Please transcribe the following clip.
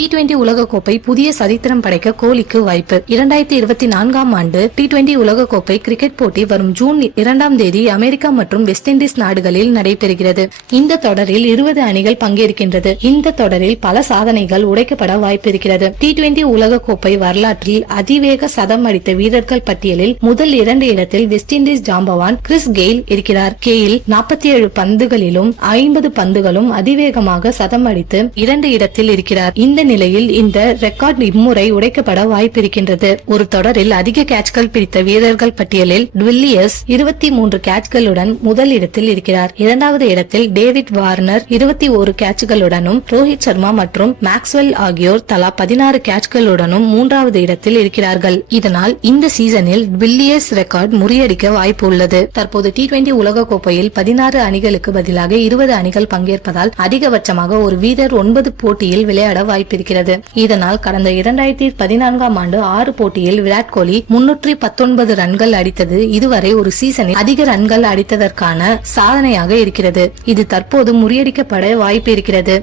T20 உலகக்கோப்பை புதிய சரித்திரம் படைக்க கோலிக்கு வாய்ப்பு. 2024 ஆண்டு T20 உலகக்கோப்பை கிரிக்கெட் போட்டி வரும் ஜூன் 2ஆம் தேதி அமெரிக்கா மற்றும் வெஸ்ட் இண்டீஸ் நாடுகளில் நடைபெறுகிறது. இந்த தொடரில் 20 அணிகள் பங்கேற்கின்றது. இந்த தொடரில் பல சாதனைகள் உடைக்கப்பட வாய்ப்பிருக்கிறது. T20 உலகக்கோப்பை வரலாற்றில் அதிவேக சதம் அடித்த வீரர்கள் பட்டியலில் முதல் 2 இடத்தில் வெஸ்ட் இண்டீஸ் ஜாம்பவான் கிறிஸ் கெயில் இருக்கிறார். கெயில் 47 பந்துகளிலும் 50 பந்துகளும் அதிவேகமாக சதம் அடித்து 2 இடத்தில் இருக்கிறார். இந்த நிலையில் இந்த ரெக்கார்ட் இம்முறை உடைக்கப்பட வாய்ப்பிருக்கின்றது. ஒரு தொடரில் அதிக கேட்ச்கள் பிடித்த வீரர்கள் பட்டியலில் டிவில்லியர்ஸ் 23 கேட்ச்களுடன் முதல் இடத்தில் இருக்கிறார். 2வது இடத்தில் டேவிட் வார்னர் 21 கேட்ச்களுடனும், ரோஹித் சர்மா மற்றும் மேக்ஸ்வெல் ஆகியோர் தலா 16 கேட்ச்களுடனும் 3வது இடத்தில் இருக்கிறார்கள். இதனால் இந்த சீசனில் டிவில்லியர்ஸ் ரெக்கார்ட் முறியடிக்க வாய்ப்பு உள்ளது. தற்போது T20 உலகக்கோப்பையில் 16 அணிகளுக்கு பதிலாக 20 அணிகள் பங்கேற்பதால் அதிகபட்சமாக ஒரு வீரர் 9 போட்டியில் விளையாட வாய்ப்பிருக்கிறது. இதனால் கடந்த 2014ஆம் ஆண்டு 6 போட்டியில் விராட் கோலி 319 ரன்கள் அடித்தது இதுவரை ஒரு சீசனில் அதிக ரன்கள் அடித்ததற்கான சாதனையாக இருக்கிறது. இது தற்போது முறியடிக்கப்பட வாய்ப்பு இருக்கிறது.